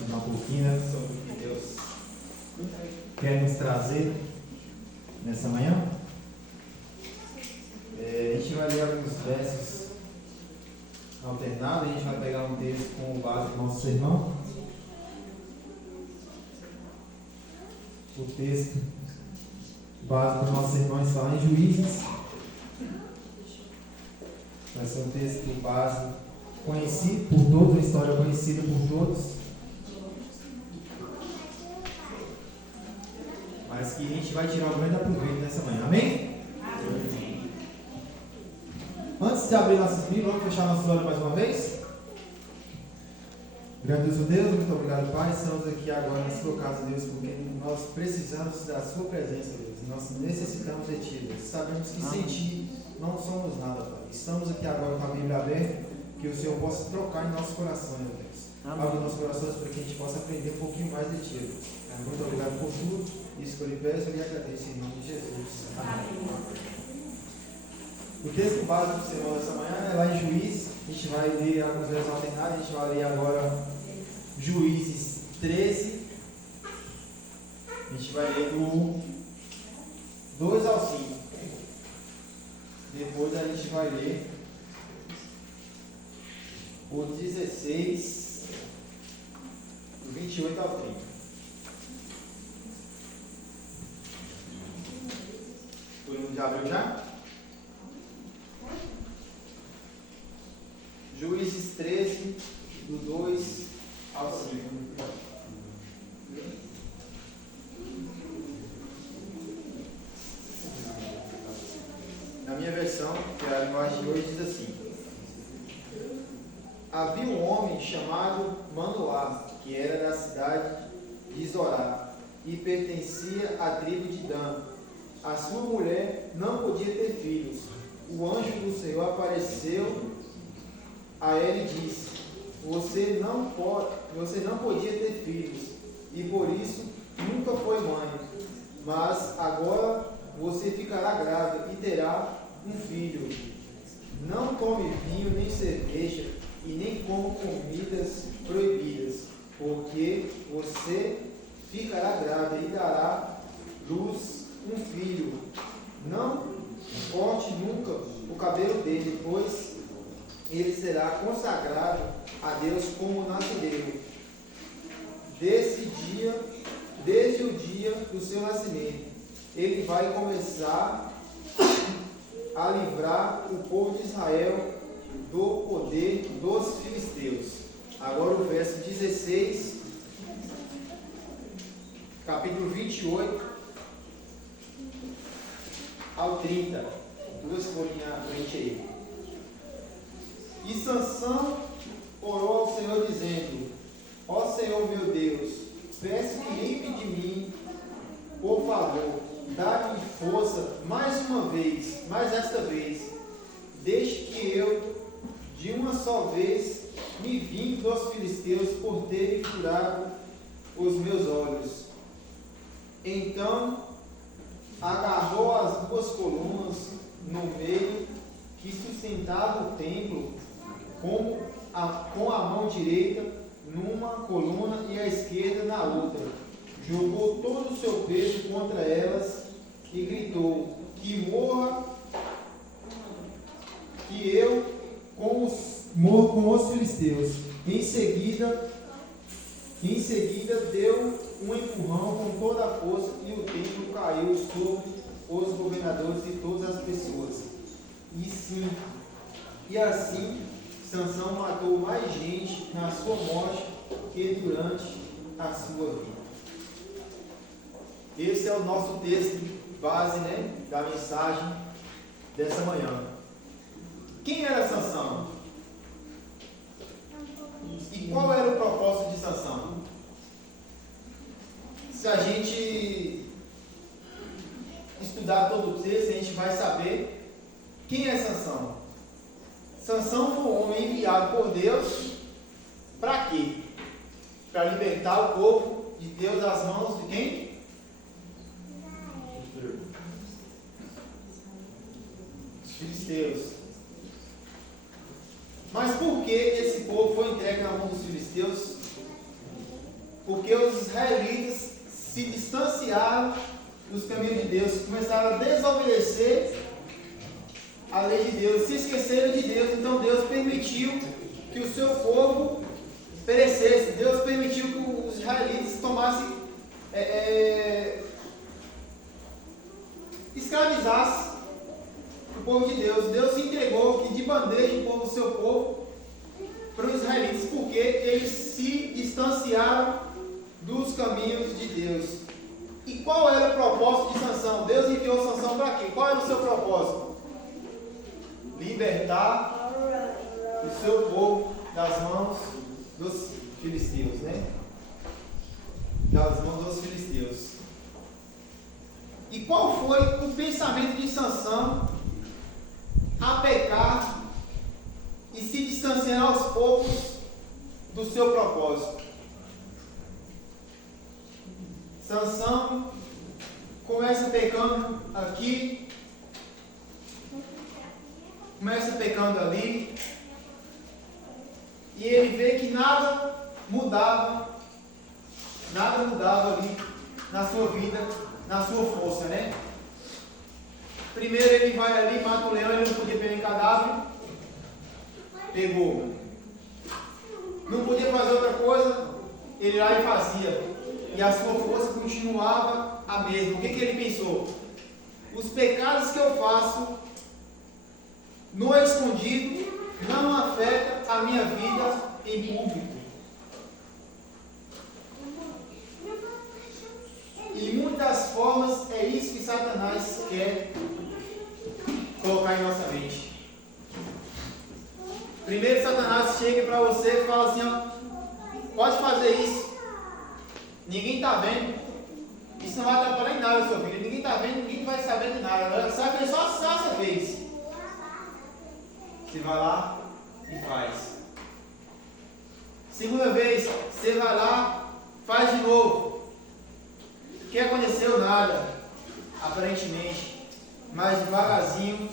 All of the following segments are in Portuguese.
estudar um pouquinho, né, sobre o que Deus quer nos trazer nessa manhã. A gente vai ler alguns versos alternados, a gente vai pegar um texto como base do nosso sermão. O texto base do nosso sermão está lá em Juízes. Vai ser um texto base conhecido por todos, uma história conhecida por todos, mas que a gente vai tirar o grande aproveito nessa manhã. Amém? Amém. Antes de abrir nossas Bíblias, vamos fechar nossos olhos mais uma vez. Grandioso Deus, muito obrigado, Pai. Estamos aqui agora na sua casa, Deus, porque nós precisamos da sua presença, Deus. Nós necessitamos de Ti, Deus. Sabemos que sem Ti não somos nada, Pai. Estamos aqui agora com a Bíblia aberta, que o Senhor possa trocar em nossos corações, Deus. Abra nossos corações para que a gente possa aprender um pouquinho mais de Ti, Deus. Muito obrigado por tudo. Isso que eu lhe peço e agradeço em nome de Jesus. Amém. O texto básico do sermão dessa manhã é lá em Juízes. A gente vai ler alguns versos alternados. A gente vai ler agora Juízes 13. A gente vai ler do 2 ao 5. Depois a gente vai ler o 16, do 28 ao 30. Todo mundo já abriu já? Juízes 13, do 2 ao 5. Na minha versão, que é a linguagem de hoje, diz assim: havia um homem chamado Manoá, que era da cidade de Zorá, e pertencia à tribo de Dan. A sua mulher não podia ter filhos. O anjo do Senhor apareceu a ela e disse: você não podia ter filhos, e por isso nunca foi mãe. Mas agora você ficará grávida e terá um filho. Não tome vinho nem cerveja, e nem coma comidas proibidas, porque você ficará grávida e dará luz um filho. Não corte nunca o cabelo dele, pois ele será consagrado a Deus como nasceu. Desde o dia do seu nascimento, ele vai começar a livrar o povo de Israel do poder dos filisteus. Agora o verso 16, capítulo 28 ao 30. Duas folhinhas à frente aí. E Sansão orou ao Senhor dizendo: ó Senhor meu Deus, peço que livre de mim, por favor, dá-me força mais uma vez, mais esta vez, deixe que eu, de uma só vez, me vingue dos filisteus por terem furado os meus olhos. Então agarrou as duas colunas no meio que sustentava o templo, com a mão direita numa coluna e a esquerda na outra. Jogou todo o seu peso contra elas e gritou: que morra, que eu morro com os filisteus. Em seguida deu um empurrão com toda a força e o templo caiu sobre os governadores e todas as pessoas. E assim Sansão matou mais gente na sua morte que durante a sua vida. Esse é o nosso texto base, né, da mensagem dessa manhã. Quem era Sansão? E qual era o propósito de Sansão? Se a gente estudar todo o texto, a gente vai saber quem é Sansão. Sansão foi um homem enviado por Deus para quê? Para libertar o povo de Deus das mãos de quem? Os filisteus. Mas por que esse povo foi entregue na mão dos filisteus? porque os israelitas se distanciaram dos caminhos de Deus, começaram a desobedecer a lei de Deus, se esqueceram de Deus. Então Deus permitiu que o seu povo perecesse. Deus permitiu que os israelitas tomassem, escravizassem o povo de Deus. Deus entregou que de bandeja o seu povo para os israelitas, porque eles se distanciaram dos caminhos de Deus. E qual era o propósito de Sansão? Deus enviou Sansão para quê? Qual era o seu propósito? Libertar o seu povo das mãos dos filisteus, né? Das mãos dos filisteus. E qual foi o pensamento de Sansão a pecar e se distanciar aos poucos do seu propósito? Sansão começa pecando aqui, começa pecando ali, e ele vê que nada mudava ali na sua vida, na sua força, né? Primeiro ele vai ali, mata o leão, ele não podia pegar em cadáver, pegou. Não podia fazer outra coisa, ele lá e fazia. E a sua força continuava a mesma. O que ele pensou? Os pecados que eu faço no escondido não afetam a minha vida em público. E muitas formas é isso que Satanás quer colocar em nossa mente. Primeiro Satanás chega para você e fala assim, ó, pode fazer isso. Ninguém está vendo. Isso não vai atrapalhar em nada a sua vida. Ninguém está vendo, ninguém vai saber de nada. Sabe que só você fez. Você vai lá e faz. Segunda vez, você vai lá, faz de novo. O que aconteceu? Nada, aparentemente. Mas devagarzinho,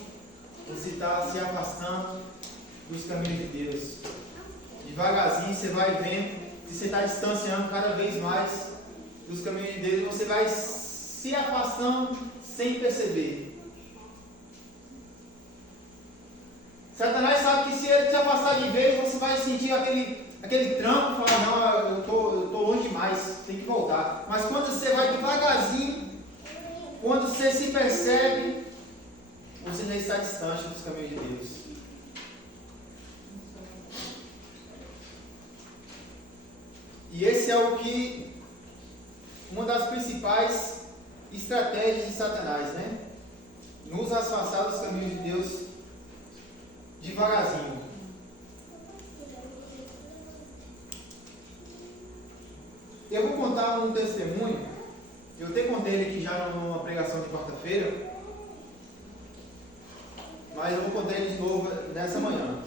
você está se afastando dos caminhos de Deus. Devagarzinho você vai vendo que você está distanciando cada vez mais dos caminhos de Deus. Você vai se afastando sem perceber. Satanás sabe que se ele te afastar de vez, você vai sentir aquele tranco, falar, não, eu tô longe demais, tem que voltar. Mas quando você vai devagarzinho, quando você se percebe, você já está distante dos caminhos de Deus. E esse é uma das principais estratégias de Satanás, né? Nos afastar dos caminhos de Deus devagarzinho. Eu vou contar um testemunho. Eu até contei ele aqui já numa pregação de quarta-feira, mas eu vou contar ele de novo nessa manhã.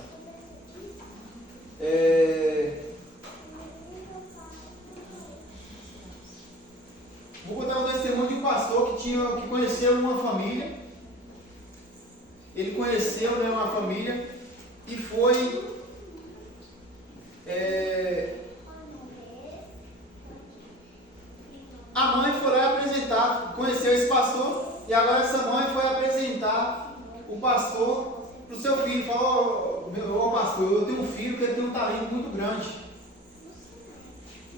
Vou contar um testemunho de um pastor que conheceu uma família. Ele conheceu, né, uma família e foi a mãe foi lá apresentar, conheceu esse pastor, e agora essa mãe foi apresentar o pastor para o seu filho. Falou, ô pastor, eu tenho um filho que ele tem um talento muito grande.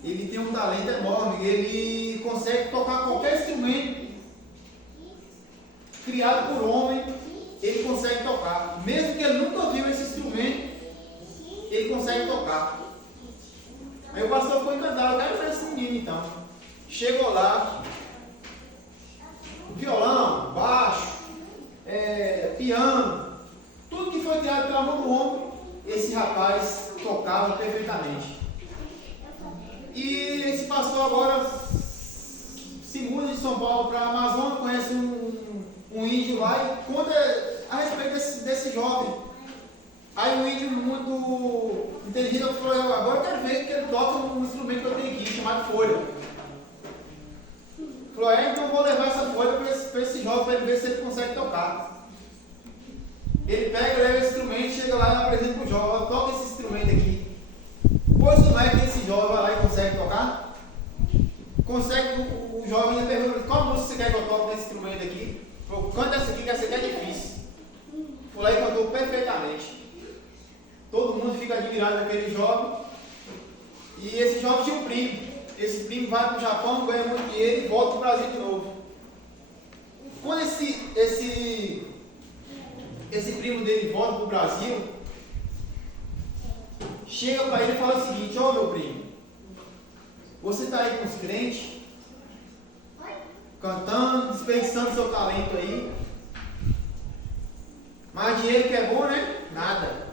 Ele tem um talento enorme, ele consegue tocar qualquer instrumento criado por homem, ele consegue tocar. Mesmo que ele nunca viu esse instrumento, ele consegue tocar. Aí o pastor ficou encantado, eu quero ver esse menino então. Chegou lá, violão, baixo, piano, tudo que foi criado pela mão do homem, esse rapaz tocava perfeitamente. E esse pastor agora se muda de São Paulo para a Amazônia, conhece um índio lá e conta a respeito desse jovem. Aí o índio, muito inteligente, falou, agora eu quero ver que ele toca um instrumento que eu tenho aqui, chamado folha. Falou, então eu vou levar essa folha para esse jovem, para ele ver se ele consegue tocar. Ele pega, leva esse instrumento, chega lá e apresenta para o jovem, toca esse instrumento aqui. Pois não é que esse jovem vai lá e consegue tocar? consegue, o jovem ainda pergunta, qual música você quer que eu toque nesse instrumento aqui? Canta essa aqui, que essa aqui é difícil. Foi lá e cantou perfeitamente. Todo mundo fica admirado naquele jovem. E esse jovem tinha um primo. Esse primo vai para o Japão, ganha muito dinheiro e volta para o Brasil de novo. Quando esse primo dele volta para o Brasil, chega para ele e fala o seguinte: ô meu primo, você está aí com os crentes, cantando, desperdiçando seu talento aí, mas dinheiro que é bom, né? Nada.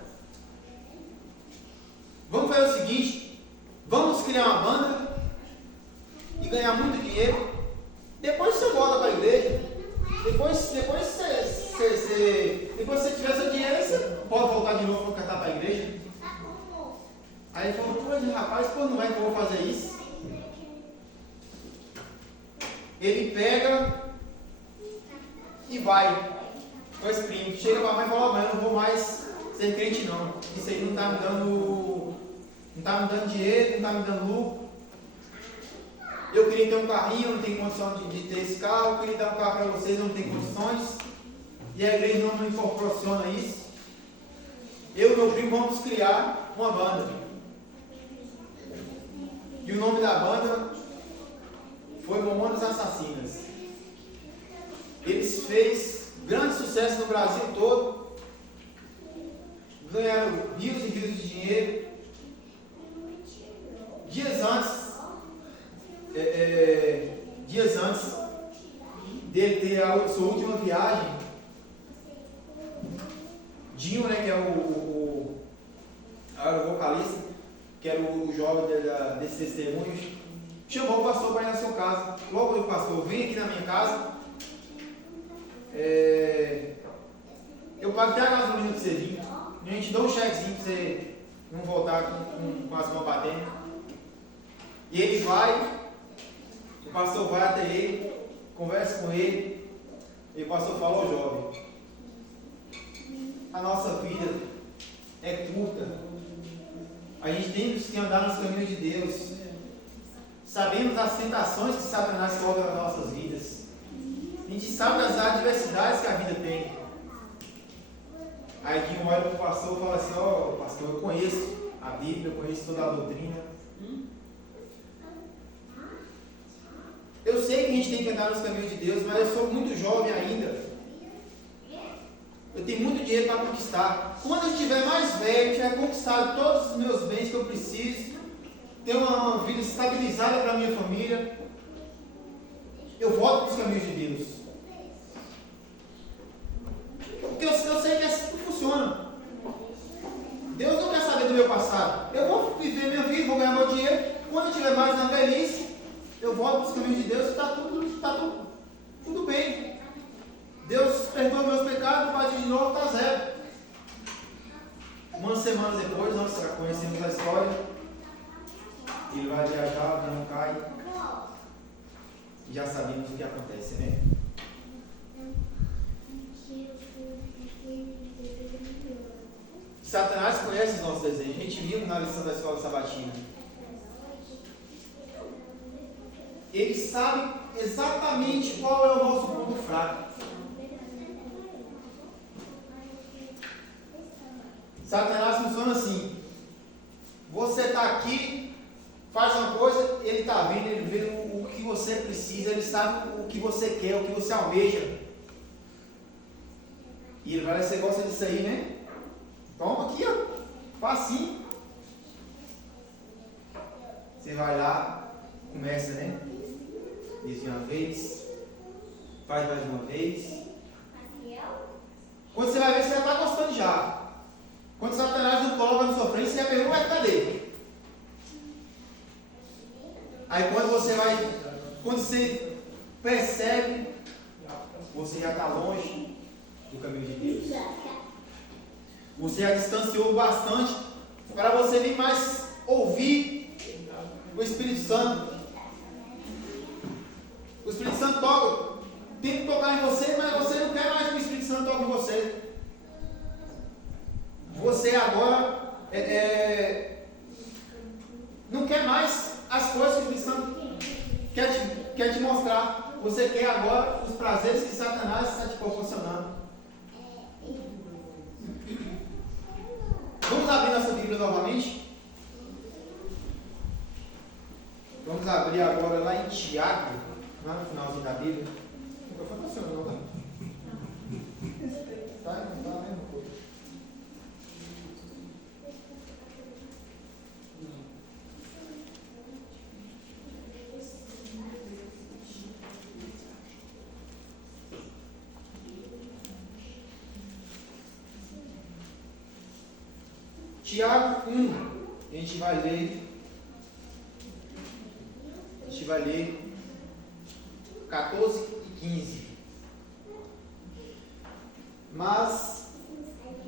Vamos fazer o seguinte: vamos criar uma banda e ganhar muito dinheiro. Depois você volta para a igreja. Depois você tiver seu dinheiro, você pode voltar de novo para cantar para a igreja. Aí ele falou: pô, rapaz, quando é que eu vou fazer isso? Ele pega e vai com esse primo. Chega para a mãe e fala: mãe, eu não vou mais ser crente não. Isso aí não está me dando dinheiro, não está me dando lucro. Eu queria ter um carrinho, eu não tenho condição de ter esse carro. Eu queria dar um carro para vocês, eu não tenho condições. E a igreja não me proporciona isso. Eu e meu primo vamos criar uma banda. E o nome da banda foi Mamonas Assassinas. Eles fez grande sucesso no Brasil todo. Ganharam rios e rios de dinheiro. Dias antes dele ter a sua última viagem, Dinho, né, que é o vocalista, que era o jovem desses testemunhos, chamou o pastor para ir na sua casa. Logo o pastor: vem aqui na minha casa, eu pago até a gasolina para você vir, a gente dá um chequezinho para você não voltar com as mãos batendo. E ele vai, o pastor vai até ele, conversa com ele, e o pastor fala: ó jovem, a nossa vida é curta, a gente tem que andar nos caminhos de Deus, sabemos as tentações que Satanás coloca nas nossas vidas, a gente sabe das adversidades que a vida tem. Aí Dinho olha para o pastor e fala assim: ó pastor, eu conheço a Bíblia, eu conheço toda a doutrina. Eu sei que a gente tem que andar nos caminhos de Deus, mas eu sou muito jovem ainda. Eu tenho muito dinheiro para conquistar. Quando eu estiver mais velho, tiver conquistado todos os meus bens que eu preciso, ter uma vida estabilizada para a minha família, eu volto para os caminhos de Deus. Porque eu sei que é assim que funciona. Deus não quer saber do meu passado. Eu vou viver minha vida, vou ganhar meu dinheiro. Quando eu estiver mais na velhice, eu volto para os caminhos de Deus e está tudo bem. Deus perdoa meus pecados, a partir de novo está zero. Uma semana depois, nós conhecemos a história. Ele vai viajar, o avião cai. E já sabemos o que acontece, né? Satanás conhece os nossos desejos. A gente viu na lição da escola sabatina. Ele sabe exatamente qual é o nosso ponto fraco. Satanás funciona assim: você está aqui, faz uma coisa, ele está vendo, ele vê o que você precisa, ele sabe o que você quer, o que você almeja. E ele vai: você gosta disso aí, né? Toma aqui, ó, facinho. Você vai lá, começa, né? Diz uma vez, faz mais uma vez. Quando você vai ver, você já está gostando já. Quando Satanás não coloca na sua frente, você já pergunta: vai ficar dele. Aí quando você percebe, você já está longe do caminho de Deus. Você já distanciou bastante para você nem mais ouvir o Espírito Santo. O Espírito Santo toca, tem que tocar em você, mas você não quer mais que o Espírito Santo toque em você. Você agora não quer mais as coisas que o Espírito Santo quer te você quer agora os prazeres que Satanás está te proporcionando. Vamos abrir nossa Bíblia novamente? Vamos abrir agora lá em Tiago, lá no finalzinho da Bíblia. Não foi funcionando, não, tá? Tá, não tá a mesma coisa. Tiago 1, a gente vai ler 14 e 15. Mas,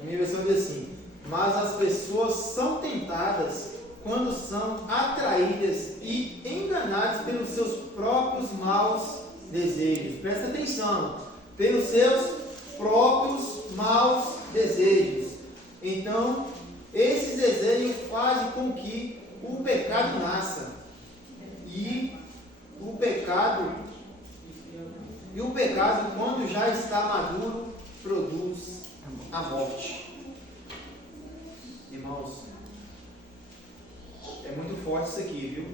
a minha versão diz assim: mas as pessoas são tentadas quando são atraídas e enganadas pelos seus próprios maus desejos. Presta atenção, pelos seus próprios maus desejos. Então, esses desejos fazem com que o pecado nasça. E o pecado, quando já está maduro, produz a morte. Irmãos, é muito forte isso aqui, viu?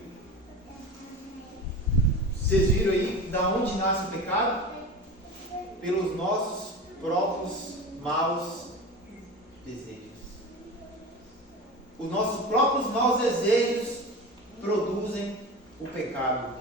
Vocês viram aí da onde nasce o pecado? Pelos nossos próprios maus desejos. Os nossos próprios maus desejos produzem o pecado.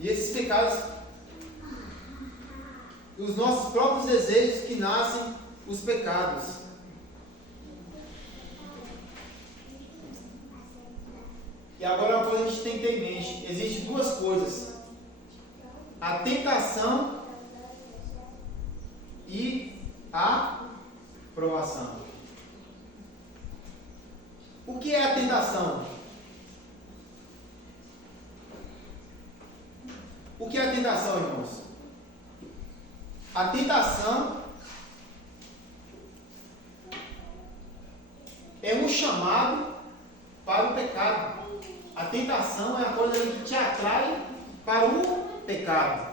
E esses pecados, os nossos próprios desejos que nascem os pecados. E agora uma coisa a gente tem que ter em mente: existem duas coisas: a tentação e a provação. O que é a tentação? O que é a tentação, irmãos? A tentação é um chamado para o pecado. A tentação é a coisa que te atrai para o pecado.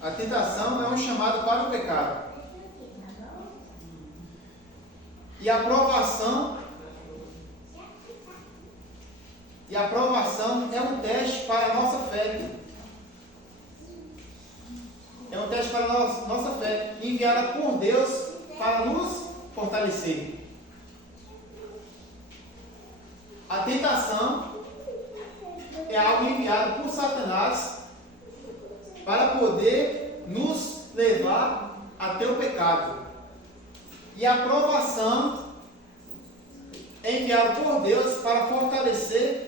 A tentação é um chamado para o pecado. E a provação é um teste para a nossa fé. É um teste para a nossa fé, enviada por Deus para nos fortalecer. A tentação é algo enviado por Satanás para poder nos levar até o pecado. E a provação é enviada por Deus para fortalecer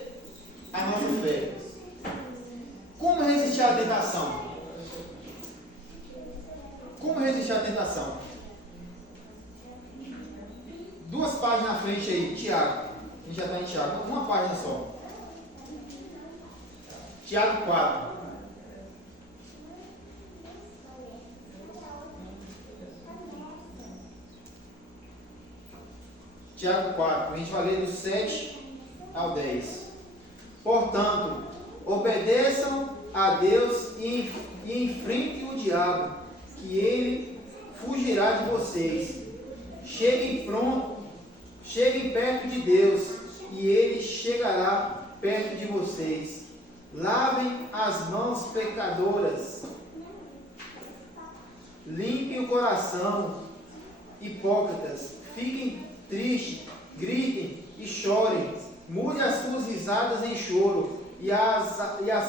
a nossa fé. Como resistir à tentação? Como resistir à tentação? Duas páginas na frente aí, Tiago. A gente já está em Tiago. Uma página só. Tiago 4. Tiago 4. A gente vai ler do 7 ao 10. Portanto, obedeçam a Deus e enfrentem o diabo, que ele fugirá de vocês. Cheguem perto de Deus, e ele chegará perto de vocês. Lavem as mãos pecadoras, limpem o coração, hipócritas. Fiquem tristes, gritem e chorem. Mude as suas risadas em choro e as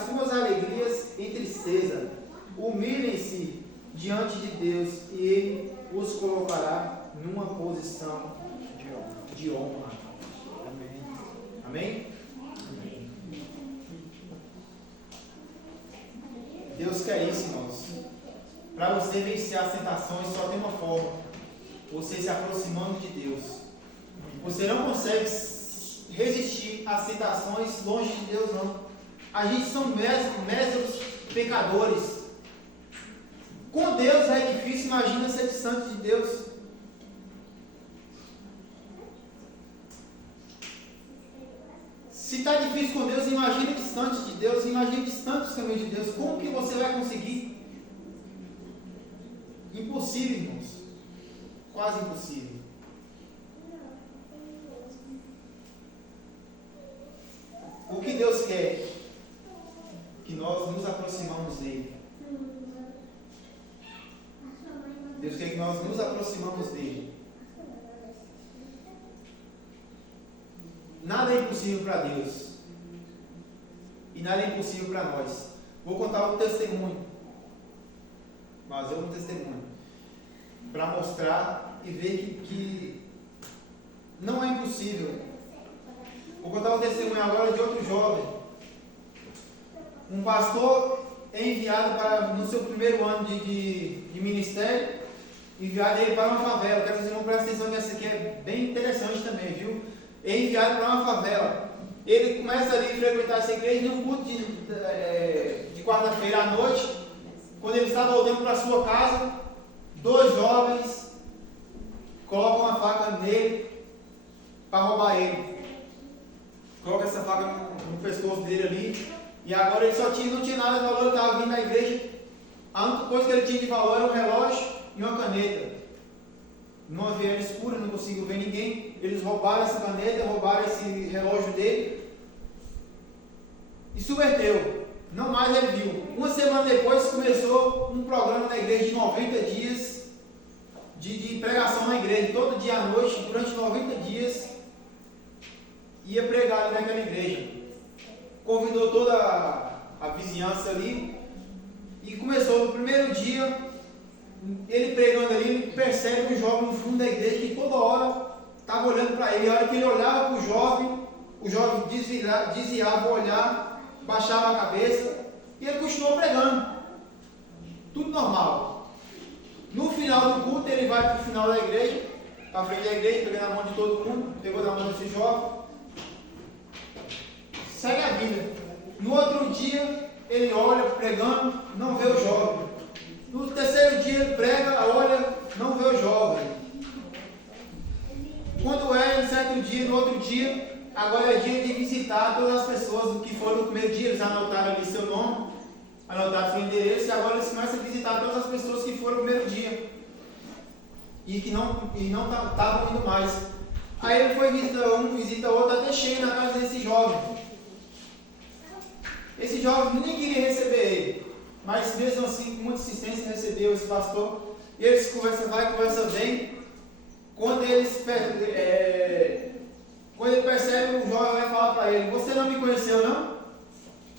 suas alegrias em tristeza. Humilhem-se diante de Deus, e Ele os colocará numa posição de honra. Amém? Amém? Deus quer isso, irmãos. Para você vencer as tentações, só tem uma forma: você se aproximando de Deus. Você não consegue resistir às tentações longe de Deus, não. A gente são mésimos pecadores. Com Deus é difícil, imagina ser distante de Deus. Se está difícil com Deus, imagina distante de Deus, imagina distante dos caminhos de Deus. Como que você vai conseguir? Impossível, irmãos. Quase impossível. O que Deus quer? Que nós nos aproximamos dele. Deus quer que nós nos aproximamos dele. Nada é impossível para Deus. E nada é impossível para nós. Vou contar um testemunho. Mas é um testemunho. Para mostrar e ver que não é impossível. Vou contar um testemunho agora de outro jovem. Um pastor é enviado no seu primeiro ano de ministério, enviado ele para uma favela. Quero que vocês vão prestar atenção que essa aqui é bem interessante também, viu? É enviado para uma favela. Ele começa ali a frequentar essa igreja num culto de quarta-feira à noite. Quando ele está voltando para sua casa, 2 jovens colocam uma faca nele para roubar ele. Coloca essa faca no pescoço dele ali. E agora ele não tinha nada de valor, ele estava vindo na igreja. A única coisa que ele tinha de valor era um relógio e uma caneta. Numa viela escura, não conseguiu ver ninguém. Eles roubaram essa caneta, roubaram esse relógio dele e subverteu. Não mais ele viu. Uma semana depois começou um programa na igreja de 90 dias de pregação na igreja. Todo dia à noite, durante 90 dias, ia pregar ali naquela igreja. Convidou toda a vizinhança ali e começou no primeiro dia. Ele pregando ali, ele percebe um jovem no fundo da igreja que toda hora estava olhando para ele. A hora que ele olhava para o jovem desviava o olhar, baixava a cabeça e ele continuou pregando. Tudo normal. No final do culto, ele vai para o final da igreja, para a frente da igreja, pegando a mão de todo mundo, pegou na mão desse jovem, segue a vida. No outro dia, ele olha pregando, não vê o jovem. No terceiro dia ele prega, olha, não vê o jovem. Quando no certo dia, no outro dia, agora é dia de visitar todas as pessoas que foram no primeiro dia. Eles anotaram ali seu nome, anotaram seu endereço, e agora eles começam a visitar todas as pessoas que foram no primeiro dia e que não estavam indo mais. Aí ele foi visitar um, visita outro, até chega na casa desse jovem. Esse jovem nem queria receber ele, mas mesmo assim, com muita insistência, recebeu esse pastor. E eles conversam, vai, conversa bem. Quando ele percebe, o jovem vai falar para ele: você não me conheceu, não?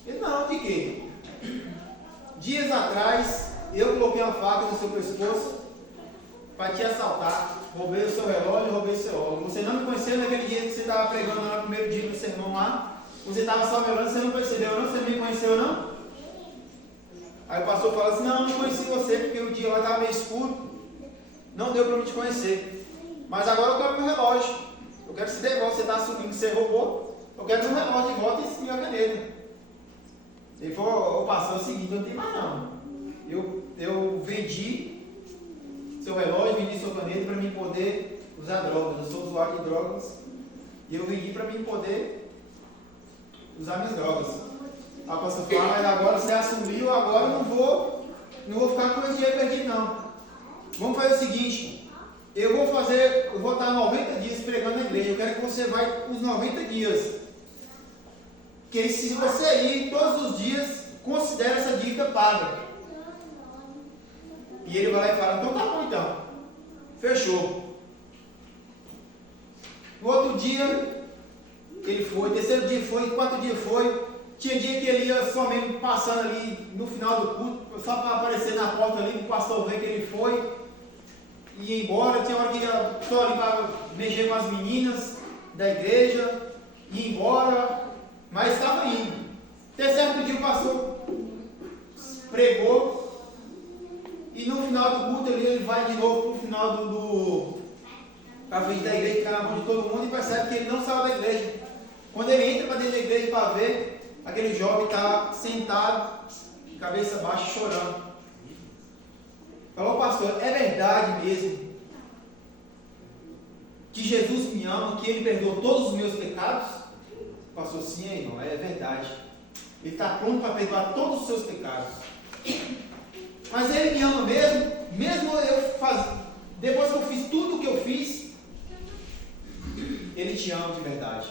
Ele: não, de quê? Dias atrás, eu coloquei uma faca no seu pescoço para te assaltar. Roubei o seu relógio, roubei o seu óleo. Você não me conheceu naquele dia que você estava pregando lá no primeiro dia do sermão lá. Você estava só me olhando, você não percebeu, não? Você não me conheceu, não? Aí o pastor fala assim: não, não conheci você, porque o dia lá estava meio escuro, não deu para me te conhecer. Mas agora eu quero meu relógio. Eu quero que você devolva. Você está assumindo que você roubou. Eu quero meu relógio de volta e a caneta. Ele falou: o pastor, é o seguinte, não tem mais não. Eu vendi seu relógio, vendi sua caneta para mim poder usar drogas. Eu sou usuário de drogas. E eu vendi para mim poder usar minhas drogas. A pastor fala: mas agora você assumiu, agora eu não vou ficar com esse dinheiro perdido não. Vamos fazer o seguinte: eu vou estar 90 dias pregando na igreja. Eu quero que você vá os 90 dias. Porque se você ir todos os dias, considera essa dívida paga. E ele vai lá e fala: então tá bom então. Fechou. No outro dia ele foi, terceiro dia foi, quarto dia foi. Tinha dia que ele ia só mesmo passando ali no final do culto, só para aparecer na porta ali, o pastor vê que ele foi. ia embora, tinha hora que ia só ali para mexer com as meninas da igreja, ia embora, mas estava indo. Até certo dia o pastor pregou e no final do culto ele vai de novo para o final para a frente da igreja, ficar na mão de todo mundo e percebe que ele não saiu da igreja. Quando ele entra para dentro da igreja para ver, aquele jovem está sentado, de cabeça baixa, chorando. Falou, pastor, é verdade mesmo que Jesus me ama, que Ele perdoou todos os meus pecados? Pastor, sim, irmão, é verdade. Ele está pronto para perdoar todos os seus pecados. Mas Ele me ama mesmo depois que eu fiz tudo o que eu fiz, Ele te ama de verdade.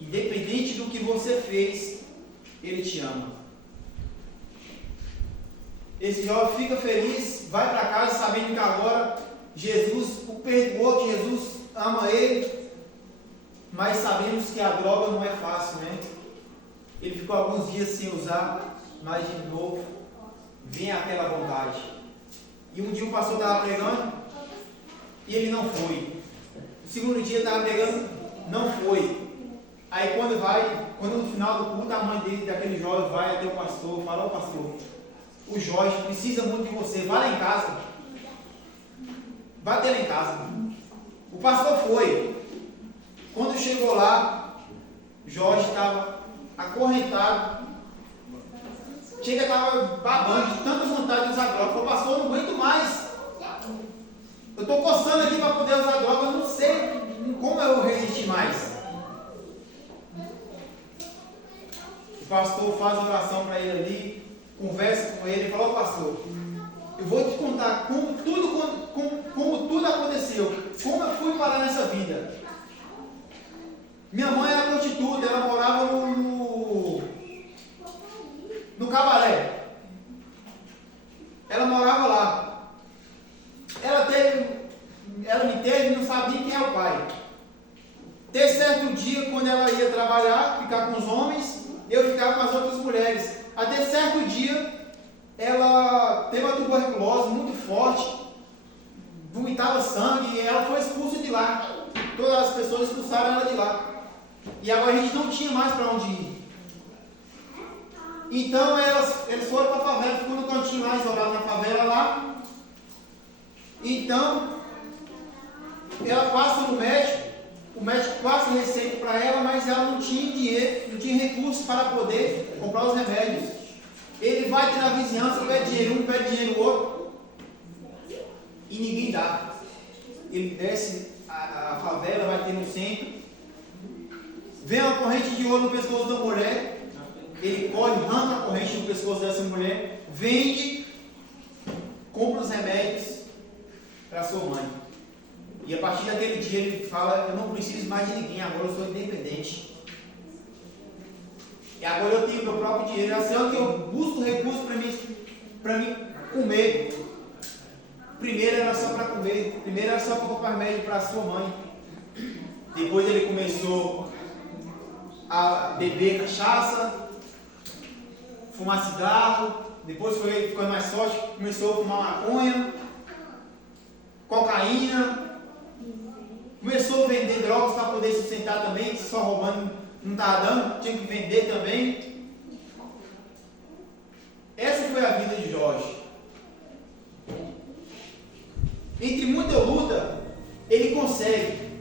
Independente do que você fez, Ele te ama. Esse jovem fica feliz, vai para casa sabendo que agora Jesus o perdoou, que Jesus ama ele, mas sabemos que a droga não é fácil, né? Ele ficou alguns dias sem usar, mas de novo vem aquela vontade. E um dia o pastor estava pregando e ele não foi. O segundo dia estava pregando, não foi. Aí quando no final do culto a mãe dele, daquele jovem, vai até o pastor, fala, ô pastor, o Jorge precisa muito de você, vai lá em casa. Vai até lá em casa. O pastor foi. Quando chegou lá, Jorge estava acorrentado. Chega, estava babando de tanta vontade de usar droga. Falou, pastor, eu não aguento mais. Eu estou coçando aqui para poder usar droga, eu não sei como eu resistir mais. O pastor faz oração para ele ali, conversa com ele e fala, pastor, eu vou te contar como tudo aconteceu, como eu fui parar nessa vida. Minha mãe era prostituta, ela morava no cabaré. Ela morava lá. Ela me teve e não sabia quem é o pai. Até certo dia, quando ela ia trabalhar, ficar com os homens, eu ficava com as outras mulheres. Até certo dia, ela teve uma tuberculose muito forte, vomitava sangue, e ela foi expulsa de lá. Todas as pessoas expulsaram ela de lá. E agora a gente não tinha mais para onde ir. Então eles foram para a favela, ficou no cantinho lá, isolado na favela lá. Então, ela passa no médico, o médico passa receita para ela, mas ela não tinha dinheiro, não tinha recursos para poder comprar os remédios. Ele vai ter na vizinhança, pede dinheiro um, pede dinheiro outro, e ninguém dá. Ele desce a favela, vai ter no centro, vem uma corrente de ouro no pescoço da mulher, ele corre, arranca a corrente no pescoço dessa mulher, vende, compra os remédios para sua mãe. E a partir daquele dia ele fala, eu não preciso mais de ninguém, agora eu sou independente. E agora eu tenho meu próprio dinheiro, é assim que eu busco recursos para mim comer. Primeiro era só para comer, primeiro era só para comprar remédio para sua mãe. Depois ele começou a beber cachaça, fumar cigarro, depois foi ficando mais forte, começou a fumar maconha, cocaína, começou a vender drogas para poder sustentar também, só roubando não estava dando, tinha que vender também. Essa foi a vida de Jorge. Entre muita luta, ele consegue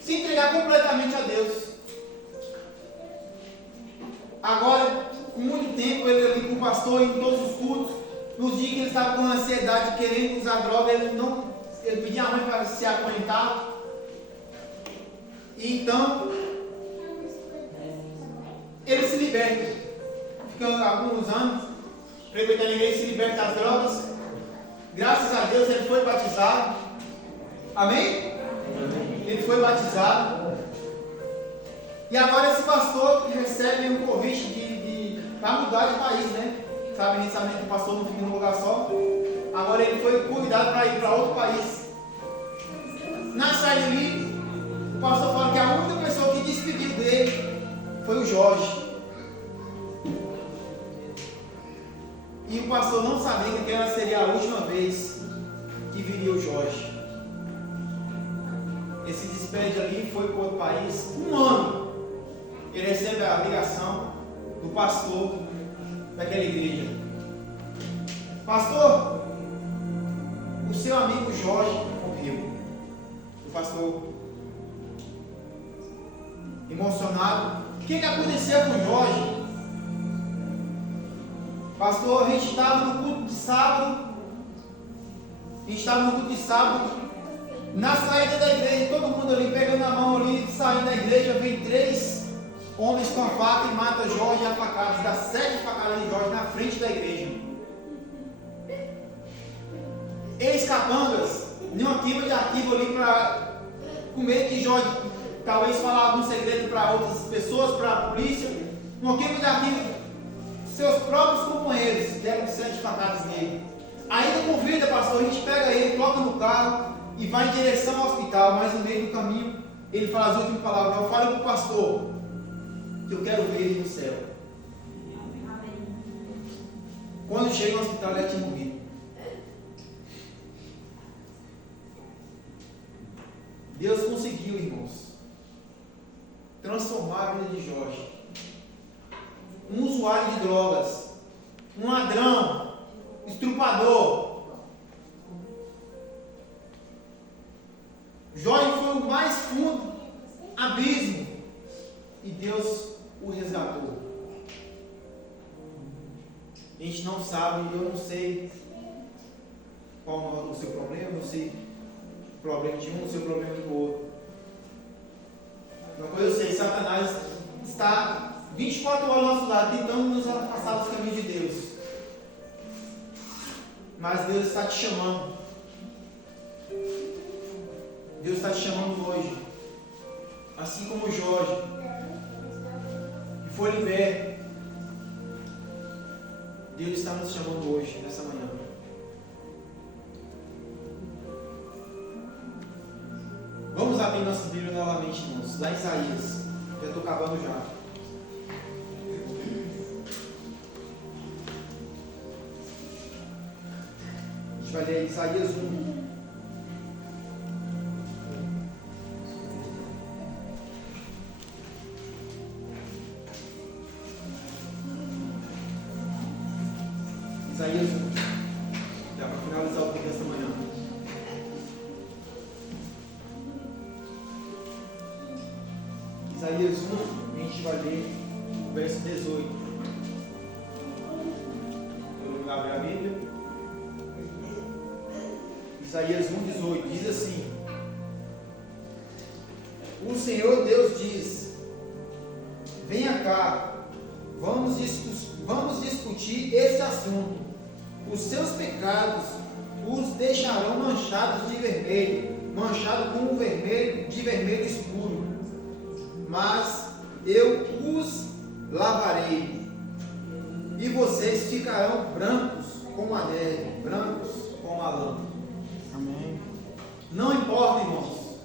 se entregar completamente a Deus. Agora, com muito tempo, ele ali com o pastor em todos os cultos, nos dias que ele estava com ansiedade, querendo usar droga, ele pedia a mãe para se aguentar. E então, ele se liberta. Ficando alguns anos, frequentando a igreja, se liberta das drogas. Graças a Deus, ele foi batizado. Amém? Ele foi batizado. E agora esse pastor recebe um convite para mudar de país, né? Sabe, a gente sabe que o pastor não fica num lugar só. Agora ele foi convidado para ir para outro país. Na saída ali, o pastor fala que a única pessoa que despediu dele foi o Jorge. que o pastor não sabia que aquela seria a última vez que viria o Jorge. Ele se despede ali, foi para outro país, um ano. Ele recebe a ligação do pastor daquela igreja: pastor, o seu amigo Jorge morreu. O pastor, emocionado: o que aconteceu com o Jorge? Pastor, a gente estava no culto de sábado. Na saída da igreja, todo mundo ali pegando a mão ali, saindo da igreja, vem 3 homens com a faca e mata Jorge a facadas, dá 7 facadas de Jorge na frente da igreja. Ex-capangas, nenhuma queima de arquivo ali com medo que Jorge talvez falar algum segredo para outras pessoas, para a polícia. Uma queima de arquivo, seus próprios companheiros deram 7 facadas nele. Ainda convida, pastor, a gente pega ele, coloca no carro e vai em direção ao hospital, mas no meio do caminho ele fala as últimas palavras: eu falo para o pastor que eu quero ver ele no céu. Quando chega no hospital, ele já tinha morrido. Deus conseguiu, irmãos, transformar a vida de Jorge. Um usuário de drogas, um ladrão, estrupador. Jorge foi o mais fundo abismo e Deus o resgatou. A gente não sabe, eu não sei qual é o seu problema, eu não sei o problema de um, o seu problema do outro. Uma coisa eu sei: Satanás está 24 horas ao nosso lado, tentando nos afastar dos caminhos de Deus. Mas Deus está te chamando. Deus está te chamando hoje. Assim como o Jorge, que foi liberto. Deus está nos chamando hoje, nessa manhã. Vamos abrir nossa Bíblia novamente, irmãos. Lá em Isaías. Já estou acabando já. A gente vai ler Isaías 1. Isaías 1. Já para finalizar o texto desta manhã. Isaías 1, a gente vai ler o verso 18. Eu abri a Bíblia. Isaías 1,18 diz assim: o Senhor Deus diz: venha cá, vamos discutir este assunto. Os seus pecados os deixarão manchados de vermelho, manchado como vermelho de vermelho escuro. Mas eu os lavarei, e vocês ficarão brancos como a neve, brancos como a lã. Amém. Não importa, irmãos,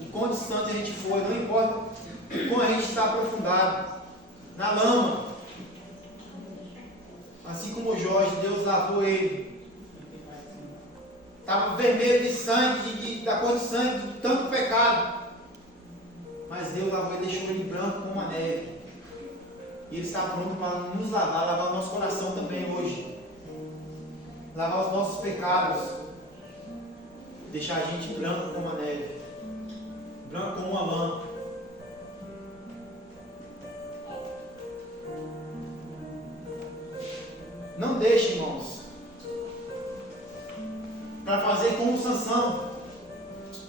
o quão distante a gente foi, não importa o quão a gente está aprofundado na lama. Assim como o Jorge, Deus lavou ele. Estava vermelho de sangue, da cor de sangue, de tanto pecado. Mas Deus lavou e deixou ele branco como a neve. E Ele está pronto para nos lavar o nosso coração também hoje. Lavar os nossos pecados. Deixar a gente branco como a neve. Branco como a lã. Não deixe, irmãos, para fazer como Sansão,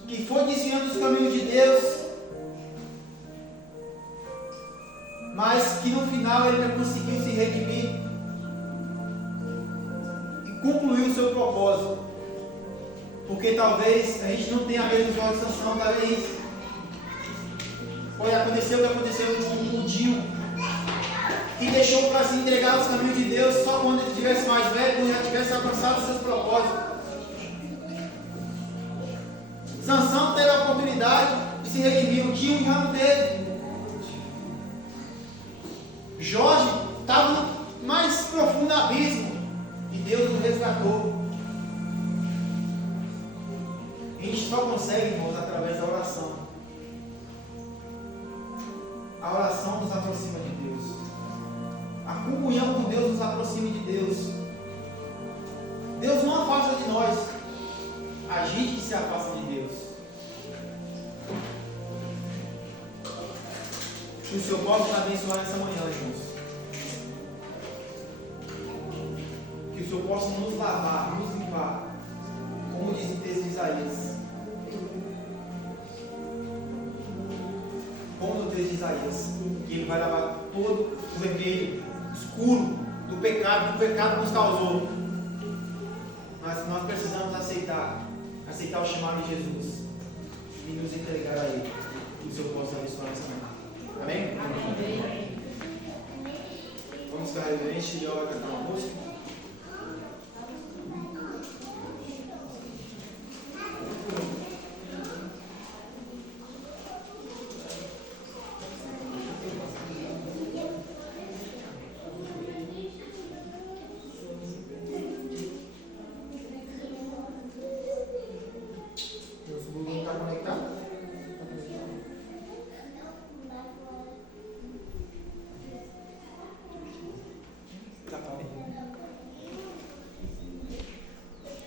que foi desviando dos caminhos de Deus, mas que no final ele não conseguiu se redimir e concluir o seu propósito. Porque talvez a gente não tenha a mesma história de Sansão, talvez pode acontecer o que aconteceu com o Dio, que deixou para se entregar aos caminhos de Deus só quando ele estivesse mais velho, quando já tivesse alcançado os seus propósitos. Sansão teve a oportunidade de se redimir, o Dio já não teve. Jorge estava no mais profundo abismo tratou. A gente só consegue, irmãos, através da oração. A oração nos aproxima de Deus. A comunhão com Deus nos aproxima de Deus. Deus não afasta de nós. A gente que se afasta de Deus. Que o Senhor possa nos abençoar nessa manhã, irmãos. Que o Senhor possa nos lavar, nos limpar. Como diz o texto de Isaías. Como no texto de Isaías. Que Ele vai lavar todo o vermelho, escuro do pecado que o pecado nos causou. Mas nós precisamos aceitar o chamado de Jesus e nos entregar a Ele. Que o Senhor possa abençoar essa manhã. Amém? Amém. Vamos ficar reverente e eu vou cantar uma música.